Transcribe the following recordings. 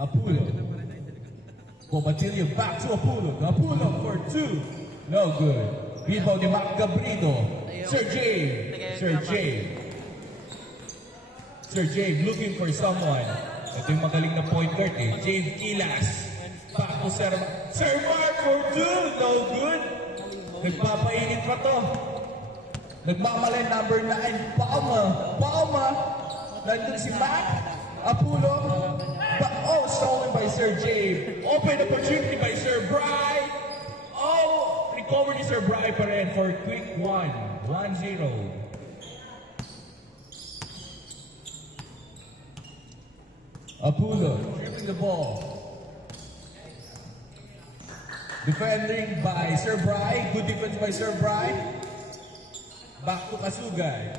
Apulo. Bobatilio back to Apulo. Apulo for 2. No good. Rebound ni Mac Gabrino. Sir Jabe looking for someone. Ito yung magaling na point guard eh. Jabe Kilas. Back to Sir Mark for 2. No good. Nagpapainit pa to. Nagmamali number 9. Palma. Nandun si Mac. Apulo. Stolen by Sir Jabe. Open opportunity by Sir Bry. Recovered ni Sir Bry pa rin for quick 1. 1-0. Apulo dribbling the ball. Defending by Sir Bry. Good defense by Sir Bry. Back to Kasugay.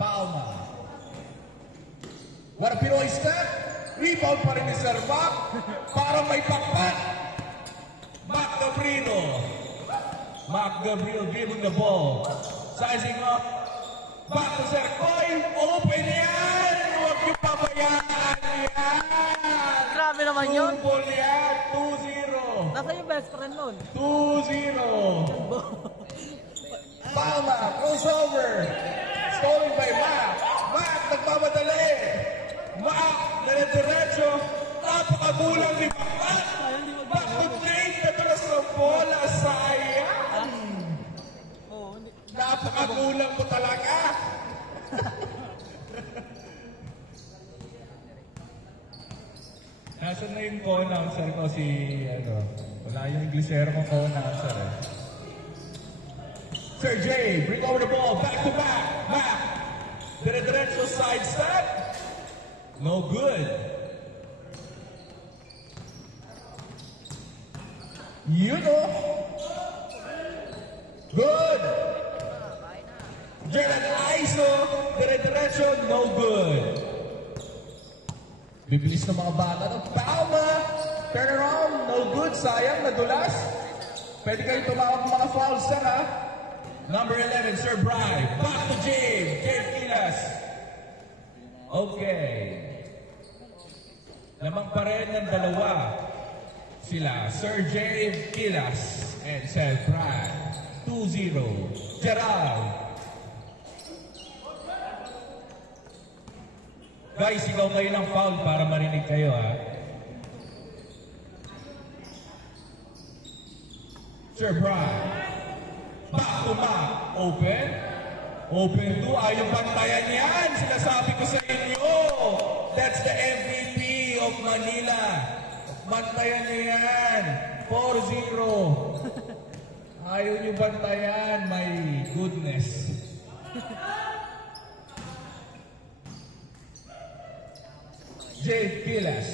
Palma. What a Pinoy step. Rebound pa rin ni Sir Mac. Parang may pakpak. Mac Gabriel dribbling the ball. Sizing up. Back to Sir Koy. Open yan. Huwag yung pabayaan yan. Grabe naman yun. Tumbol yan. 2-0. Nasa yung best friend nun? 2-0. Palma. Crossover. Stolen by Mac. Mac nagmamadali. Mac dire-diretso. Napakagulang ni Mac. Back to Drake. Natras ng bola. Sayang. Napakagulang mo talaga. Nasaan na yung co-announcer ko wala yung Inglesero kong co-announcer eh. Sir J, bring over the ball, back to back, Mac. Dire-diretso side step. No good. Good. Gerald Aiso, dire-diretso, no good. Bibilis ng mga bata. Palma, turn around, no good, sayang, nadulas. Pwede kayo tumawag ng mga fouls, sir, ha? Number 11, Sir Bry. Back to Jabe Kilas. Okay. Lamang pa rin ng dalawa. Sila, Sir Jabe Kilas and Sir Bry. 2-0. Gerald. Guys, ikaw kayo ng foul para marinig kayo, ha? Sir Brian. Back to back. Open. Open to. Ayaw bantayan yan. Sinasabi ko sa inyo. That's the MVP of Manila. Bantayan niyo yan. 4-0. Ayaw niyo bantayan. My goodness. Jay Pilas.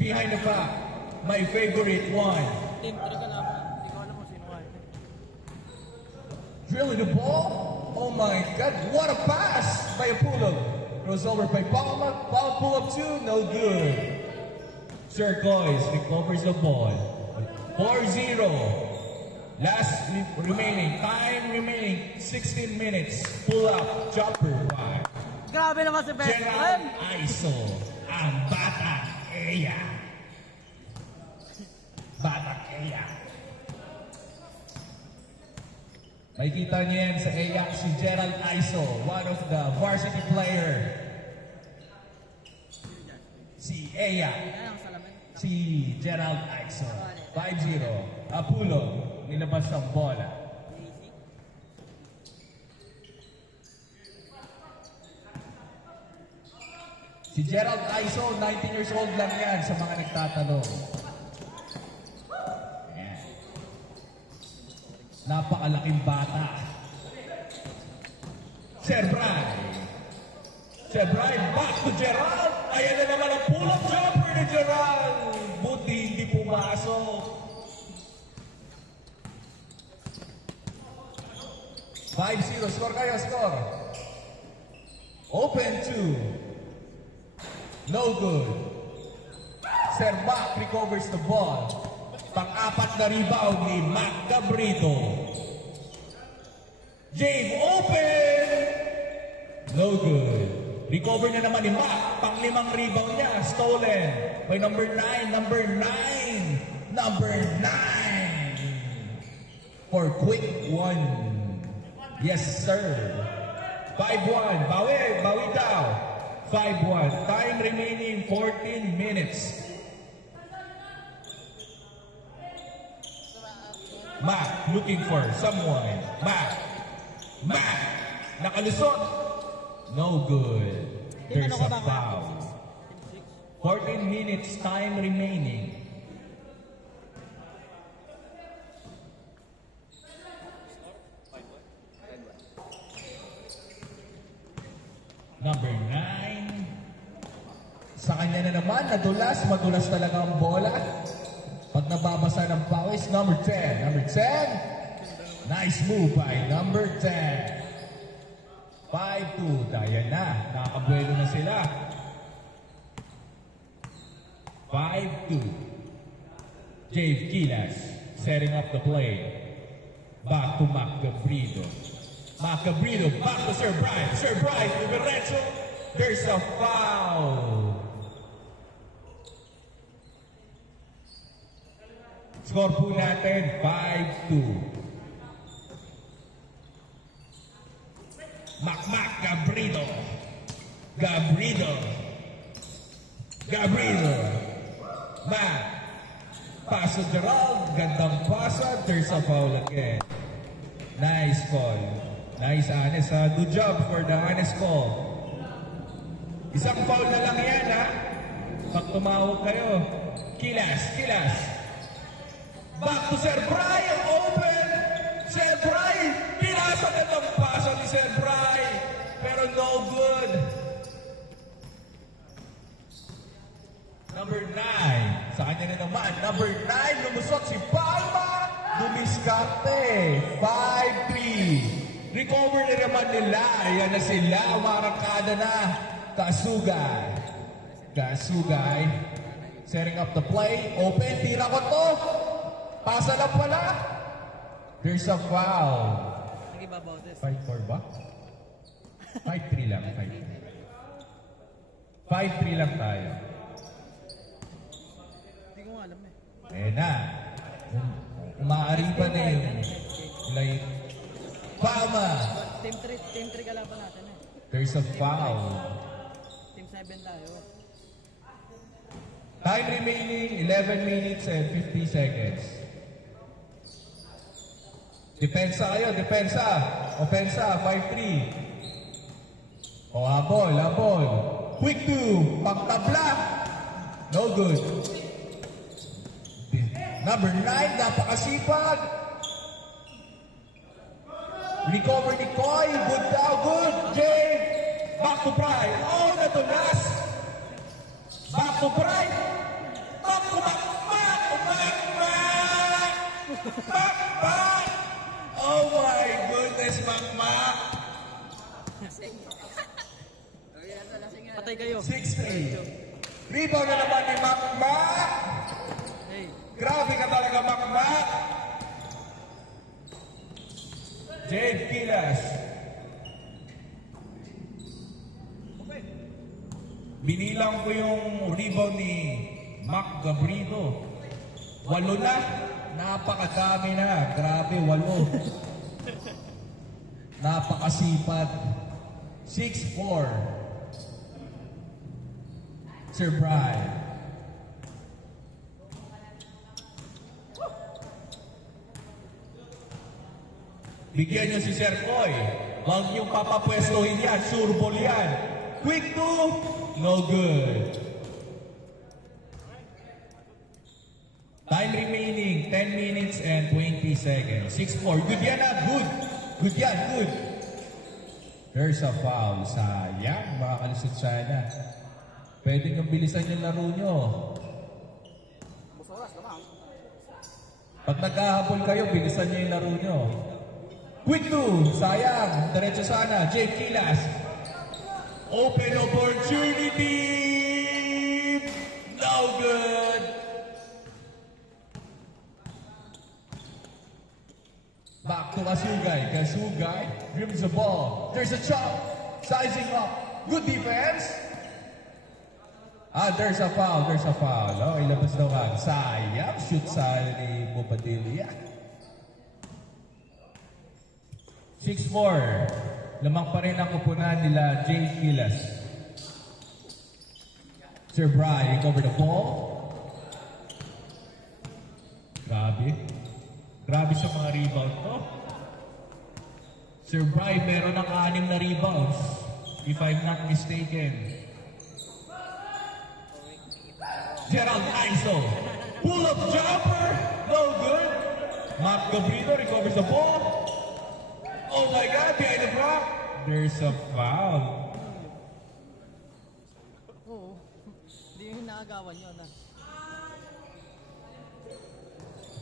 Behind the back, my favorite one. Drilling the ball. Oh my God, what a pass by Apulo. Crossover by Palma. Palma pull up two, no good. Sir Coys recovers the ball. 4-0. Last remaining, time remaining, 16 minutes. Pull up, jumper by Grabe naman si best friend. Gerald Aiso, ang Batang Eya. Batang Eya. Makikita niyo yan sa Eya si Gerald Aiso, one of the varsity player. Si Eya. Si Gerald Aiso. 5-0. Apulo, nilabas ng bola. Si Gerald Aiso, 19 years old lang yan sa mga nagtatanong. Ayan. Napakalaking bata. Sir Brian. Sir Brian, back to Gerald. Ayan na naman ang pull-up jumper ni Gerald. Buti hindi pumasok. 5-0. Score kayo, score. Open 2. No good. Sir Mac recovers the ball. Pang-apat na rebound ni Mac Gabrito. Jabe open. No good. Recover na naman ni Mac. Pang-limang rebound niya. Stolen by number 9. Number 9. Number 9. For quick one. Yes, sir. 5-1. Bawi daw. 5-1. Time remaining 14 minutes. Mac looking for someone. Mac. Nakalusot. No good. There's a foul. 14 minutes time remaining. Number 9. Sa kanya na naman, madulas talaga ang bola. Pag nababasa ng pawis, number 10. Number 10. Nice move by number 10. 5-2. Daya na. Nakakabuelo na sila. 5-2. Jave Quilas setting up the play. Back to Macabredo. Macabredo back to Sir Brian. Sir Brian to Lorenzo. There's a foul. Score po natin 5-2. Mac Gabrido. Mac. Paso Gerald. Gandang pasa. There's a foul again. Nice call. Nice, Anes. Good job for the Anes call. Isang foul na lang yan, ha? Pag tumawag kayo. Kilas. Back to Sir Brian. Open. Sir Brian. Pinasa na ng pasa ni Sir Brian. Pero no good. Number 9. Sa kanya na naman. Number 9. Lumusot si Palma. Dumiskarte. 5-3. Recover na naman nila. Ayan na sila. Umarangkada na. Kasugay. Setting up the play. Open. Tira ko to. Pasa lang pala. There's a foul. 5-4 ba? 5-3 lang. 5-3 lang tayo. Hindi ko alam eh. Ayan na. Umaaring pa na yung like Palma. Team 3 kalaban natin eh. There's a foul. Team 7 tayo. Time remaining 11 minutes and 50 seconds. Depensa kayo, depensa. Opensa, 5-3. O, habol. Quick 2. Pagtabla. No good. Number 9, napakasipag. Recover ni Koy. Good daw, good. Jay. Back to Pride. Oh, natulas. Back to Pride. Back to Back. Oh my goodness, Makmak. Patay kayo. 6-3. Rebound na naman ni Makmak. Hey. Grabe ka talaga, Makmak. Jade Quilas. Binilang ko yung rebound ni Mac Gabrido. 8 na. Napakadami na. Grabe, 8. Napakasipag. 6-4. Sir Brian. Bigyan niyo si Sir Koy. Huwag niyong papapwestohin yan. Sure ball yan. Quick 2. No good. Time remaining 10 minutes and 20 seconds. 6-4. Good yan na. Good. Good yan. Good. There's a foul. Sayang. Makakalisod sana. Pwede nyo bilisan yung laro nyo. Pag nagkahabol kayo, bilisan nyo yung laro nyo. Quick 2. Sayang. Diretso sana. Jake Quilas. Open opportunity. No good. Back to Kasugay. Kasugay drims the ball. There's a chop. Sizing up. Good defense. There's a foul. There's a foul. Oh, ilabas daw ka. Sayang. Shoot sa ni Bobadilla. 6-4. Lamang pa rin ang kupunan nila Jay Gilas. Sir Bry, recover the ball. Grabe. Grabe sa mga rebound to. Sir Bry, meron ng 6 na rebounds. If I'm not mistaken. Gerald Aiso. Pull-up jumper. No good. Matt Gabrino recovers the ball. Oh my God, behind the block. There's a foul. Oo. Hindi yung nakagawan yun ah.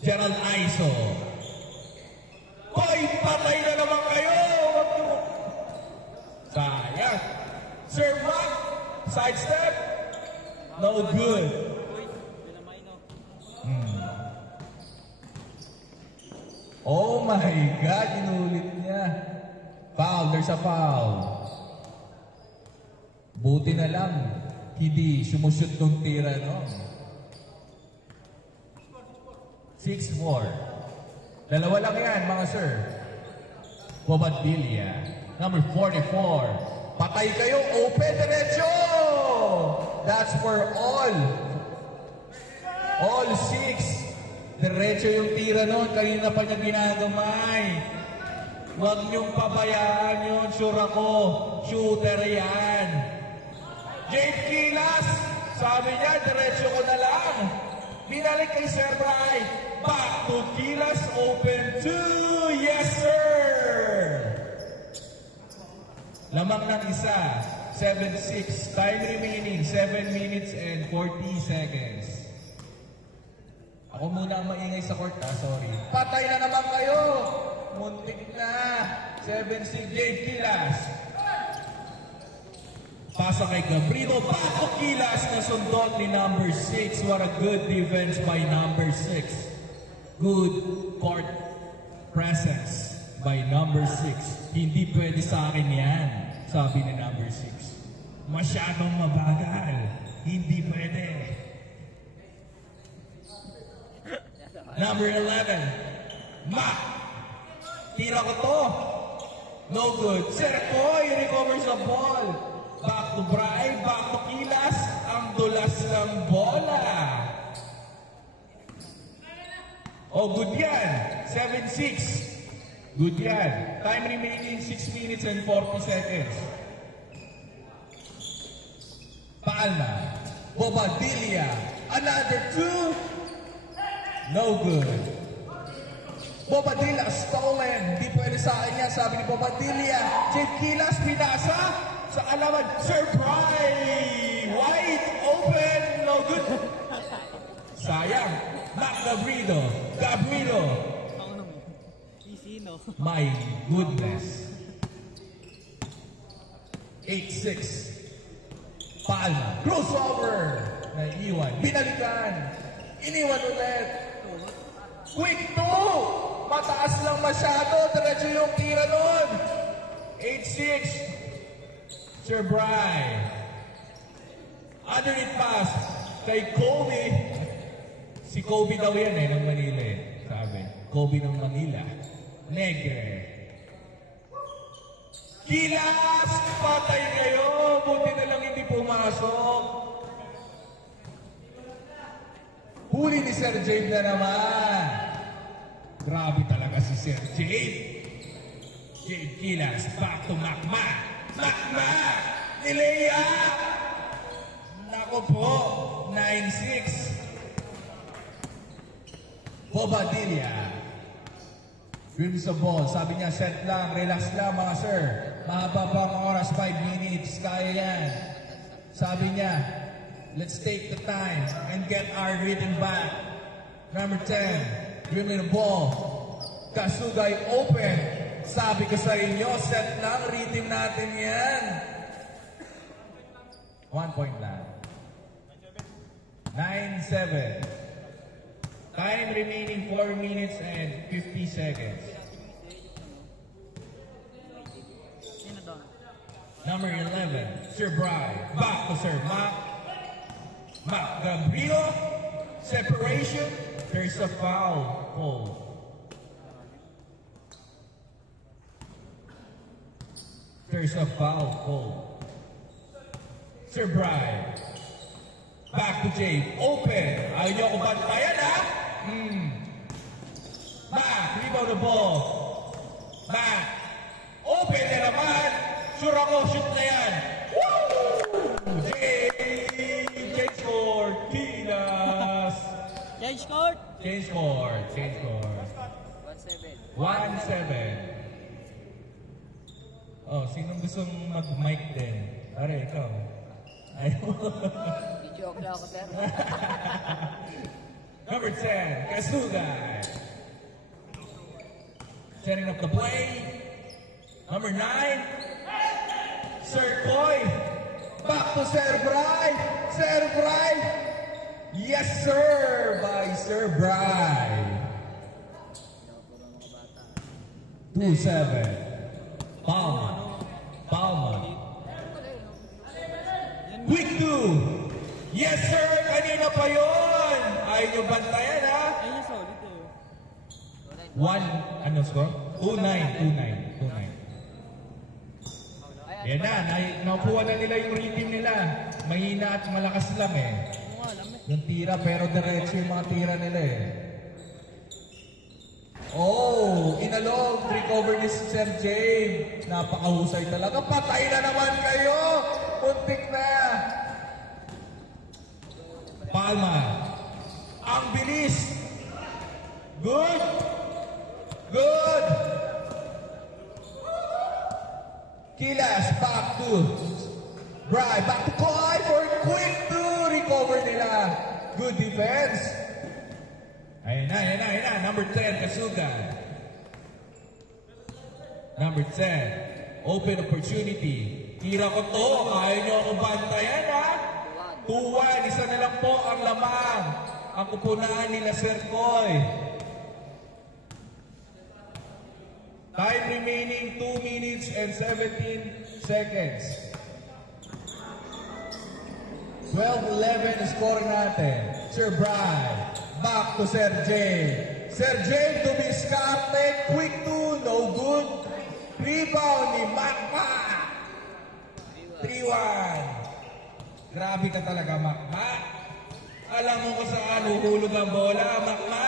Gerald Aiso. Hoy, patay na naman kayo! Sayang. Sir Rock, sidestep. No good. Uy, binamay no. Oh my God, inulit niya. Foul, there's a foul. Buti na lang, hindi sumushoot ng tira, no? 6-4. Dalawa lang yan, mga sir. Bobadilla, number 44. Patay kayo, open, diretso! That's for all 6. Diretso yung tira nun, kanina pa niya ginagumay. Huwag niyong pabayaan yun, sure ako. Shooter yan. Jade Gilas, sabi niya, diretso ko na lang. Binalik kay Sir Bry. Back to Gilas, open 2. Yes, sir! Lamang ng isa. 7-6. Time remaining, 7 minutes and 40 seconds. Ako muna ang maingay sa court, sorry. Patay na naman kayo! Muntik na! 7-6, Jade Gilas. Pasa kay Gabrino, Pato Gilas na sundot ni number 6. What a good defense by number 6. Good court presence by number 6. Hindi pwede sa akin yan, sabi ni number 6. Masyadong mabagal. Hindi pwede. Number 11. Tira ko to. No good. Serkoy recovers the ball. Back to Bry, back to Gilas. Ang dulas ng bola. Oh, good yan. 7-6. Good yan. Time remaining 6 minutes and 40 seconds. Palma. Bobadilla. Another 2. No good. Bobadilla stolen. Hindi pwede sa akin yan, sabi ni Bobadilla. Jade Gilas pinasa sa alaman. Sir Bry. Wide open. No good. Sayang. Mac Gabrino. Ako naman. Easy no. My goodness. 8-6. Palma. Crossover. Naiiwan. Binalikan. Iniwan ulit. Quick 2. Mataas lang masyado. Diretso yung tira nun. 8-6. Sir Bry. Underneath pass. Kay Kobe. Si Kobe daw yan ng Manila sabi. Kobe ng Manila. Negre. Gilas! Patay kayo! Buti na lang hindi pumasok. Huli ni Sir Jade na naman. Grabe talaga si Sir Jade. Jade Gilas. Back to Macma. Macma! Nileya! Nako po. 9-6. Bobadilla. Film sa ball. Sabi niya, set lang, relax lang mga sir. Mahaba pa ang oras, 5 minutes. Kaya yan. Sabi niya, let's take the time and get our rhythm back. Number 10, dribbling the ball. Kasugay open. Sabi ko sa inyo, set lang, rhythm natin yan. 1 point lang. 9-7. Time remaining 4 minutes and 50 seconds. Sino doon? Number 11, Sir Brian. Back to Sir Mac Gabriel. Separation. There's a foul call. There's a foul call. Sir Brian. Back to Jay. Open. Ayaw niyo kung bantayan, ha? Mac, rebound the ball. Mac. Open na naman. Sure ako, shoot na yan. Woo! Jay scored. Gilas. Change court. Change score. 1-7. Oh, sinong gustong mag-mic din? Are, ikaw. Ayaw. Joke lang ako, sir. Number 10, Kasugay. Setting up the play. Number 9, Sir Koy. Back to Sir Bry. Sir Bry. Yes, sir. By Sir Bry. 2-7. Palma. Quick 2. Yes, sir. Kanina pa yun. Ayaw nyo bantayan, ha? Ayun yung solid eh. 1, ano score? 2-9. Yan na, nakuha na nila yung rhythm nila. Mahina at malakas lang eh. Ano nga alam eh. Yung tira, pero diretso yung mga tira nila eh. Oh, inalog. Recover ni Sir James. Napakahusay talaga. Patay na naman kayo. Muntik na. Palma. Ang bilis. Good. Gilas, back to Bry, back to Koy for quick to recover nila. Good defense. Ayun na. Number 10, Kasuga. Number 10, open opportunity. Tira ko to. Ayaw nyo akong bantayan, ha? 2-1. Isa na lang po ang lamang. Ang kupunaan nila, Sir Koy. Time remaining 2 minutes and 17 seconds. 12-11 score natin. Sir Brian. Back to Sir Jay. Sir Jay to be discarded. Quick 2. No good. Rebound ni Makma. 3-1. Grabe ka talaga, Makma. Alam mo kung saan uhulog ang bola, Makma.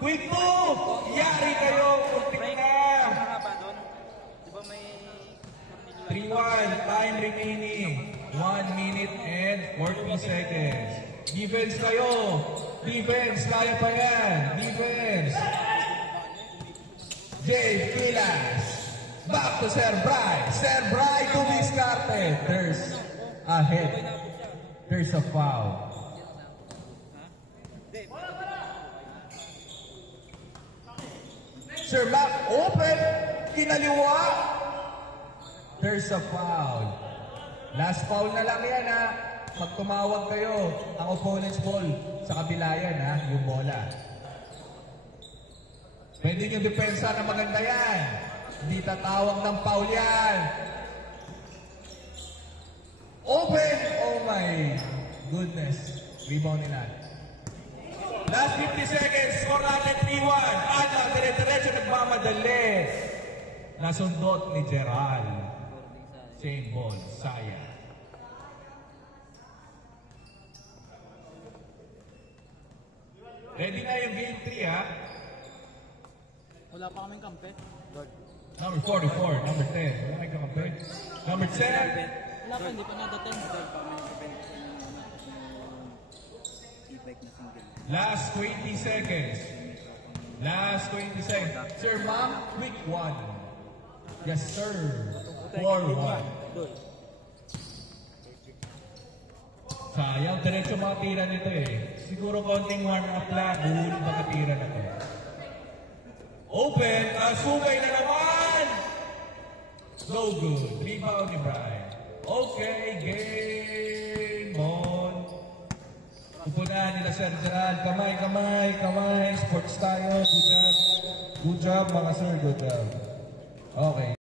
Quick 2! Yari kayo! Kuntik na! 3-1. Time remaining. 1 minute and 40 seconds. Defense kayo! Defense! Kaya pa yan! Defense! Jay Gilas. Back to Sir Bry. Sir Bry to be discarded. There's a hit. There's a foul. Sir Mac, open! Kinaliwa! There's a foul. Last foul na lang yan, ha? Pag tumawag kayo, ang opponent's ball, sa kabila yan, ha? Yung bola. Pwede yung depensa na maganda yan. Hindi tatawag ng foul yan. Open! Oh my goodness. Rebound nila. Last 50 seconds, score natin 3-1. At ang dire-diretso nagmamadali. Nasundot ni Gerald. Same ball, sayang. Ready na yung game 3, ha? Wala pa kaming kampe. Number 44, number 10. Wala kayo kampe. Number 10. Wala pa, hindi pa nadating. Last 20 seconds. Last 20 seconds. Sir Ma'am, quick 1. Yes, sir. 4-1. Sayang, diretso mga tira nito eh. Siguro konting warm-up lang. Buhulog mga tira na to. Open. Sugay na naman. No good. Rebound ni Brian. Okay, game on. Upunan nila Sir Gerald. Kamay. Sports tayo. Good job mga sir. Good job. Okay.